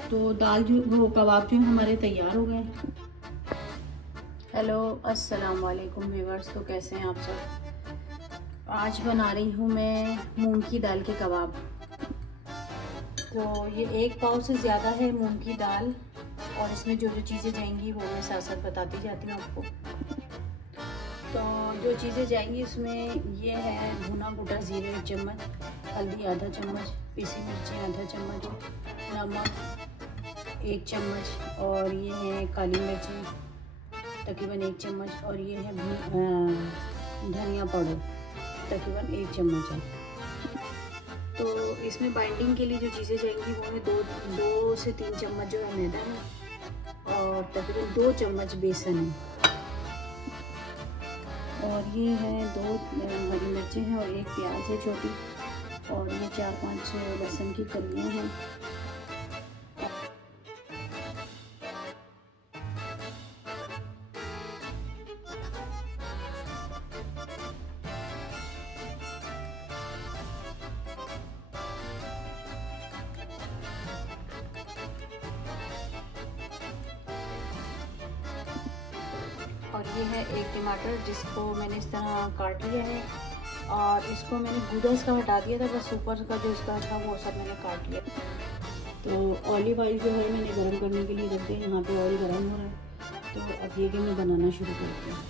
तो दाल जो वो कबाब जो हमारे तैयार हो गए। हेलो अस्सलाम वालेकुम व्यूअर्स, तो कैसे हैं आप सब। आज बना रही हूँ मैं मूंग की दाल के कबाब। तो ये 1 पाव से ज़्यादा है मूंग की दाल, और इसमें जो जो चीज़ें जाएंगी वो मैं साथ साथ बताती जाती हूँ आपको। तो जो चीज़ें जाएंगी उसमें ये है भुना भुटा ज़ीरा 1 चम्मच, हल्दी आधा चम्मच, पीसी मिर्ची आधा चम्मच, नमक 1 चम्मच, और ये है काली मिर्ची तकरीबन 1 चम्मच, और ये है धनिया पाउडर तकरीबन 1 चम्मच है। तो इसमें बाइंडिंग के लिए जो चीज़ें जाएंगी वो है 2 से 3 चम्मच जो है मैदा है, और तकरीबन 2 चम्मच बेसन है, और ये है 2 हरी मिर्चें हैं, और 1 प्याज है छोटी, और ये 4-5 लहसुन की कलियाँ हैं। और ये है 1 टमाटर जिसको मैंने इस तरह काट लिया है, और इसको मैंने गूदा इसका हटा दिया था, बस ऊपर का जो इसका था वो सब मैंने काट लिया। तो ऑलिव ऑयल जो है मैंने गर्म करने के लिए रख दिया, यहाँ पे ऑयल गर्म हो रहा है। तो अब ये कि मैं बनाना शुरू करती हूँ।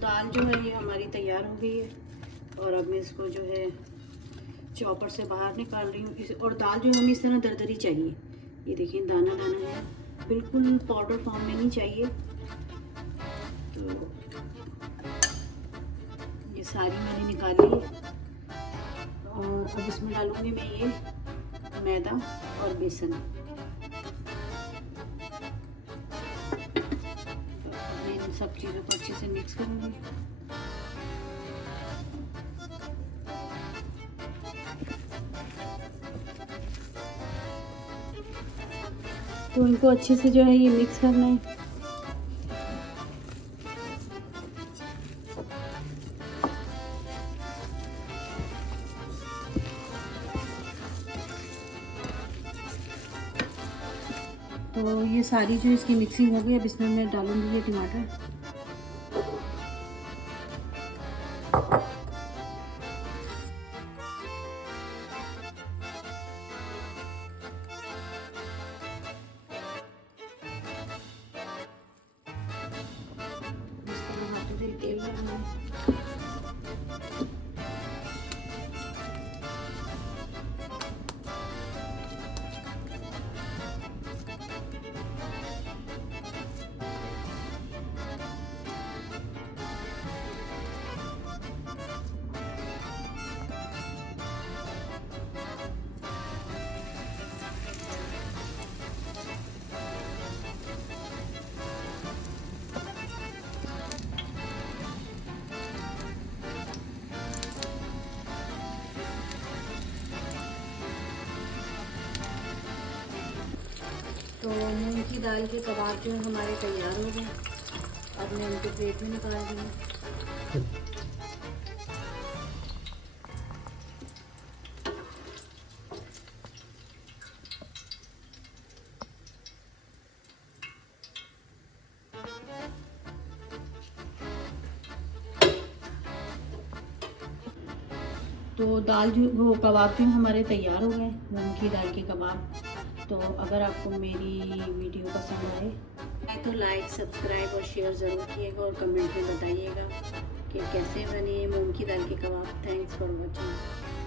दाल जो है ये हमारी तैयार हो गई है, और अब मैं इसको जो है चॉपर से बाहर निकाल रही हूँ। और दाल जो हमें इस तरह दरदरी चाहिए, ये देखिए दाना दाना है, बिल्कुल पाउडर फॉर्म में नहीं चाहिए। तो ये सारी मैंने निकाली है, और अब इसमें डालूंगी मैं ये मैदा और बेसन। सब चीज़ों को अच्छे से मिक्स करूँगी। तो इनको अच्छे से जो है ये मिक्स करना है। तो ये सारी जो इसकी मिक्सिंग हो गई, अब इसमें मैं डालूंगी ये टमाटर। तेल डालूंगी। तो मूंग की दाल के कबाब जो हमारे तैयार हो गए, अब मैं उनके प्लेट में निकाल दूँगी। तो दाल जो वो कबाब जो हमारे तैयार हो गए, मूंग की दाल के कबाब। तो अगर आपको मेरी वीडियो पसंद आए तो लाइक, सब्सक्राइब और शेयर ज़रूर कीजिएगा, और कमेंट में बताइएगा कि कैसे बने मूंग की दाल के कबाब। Thanks for watching.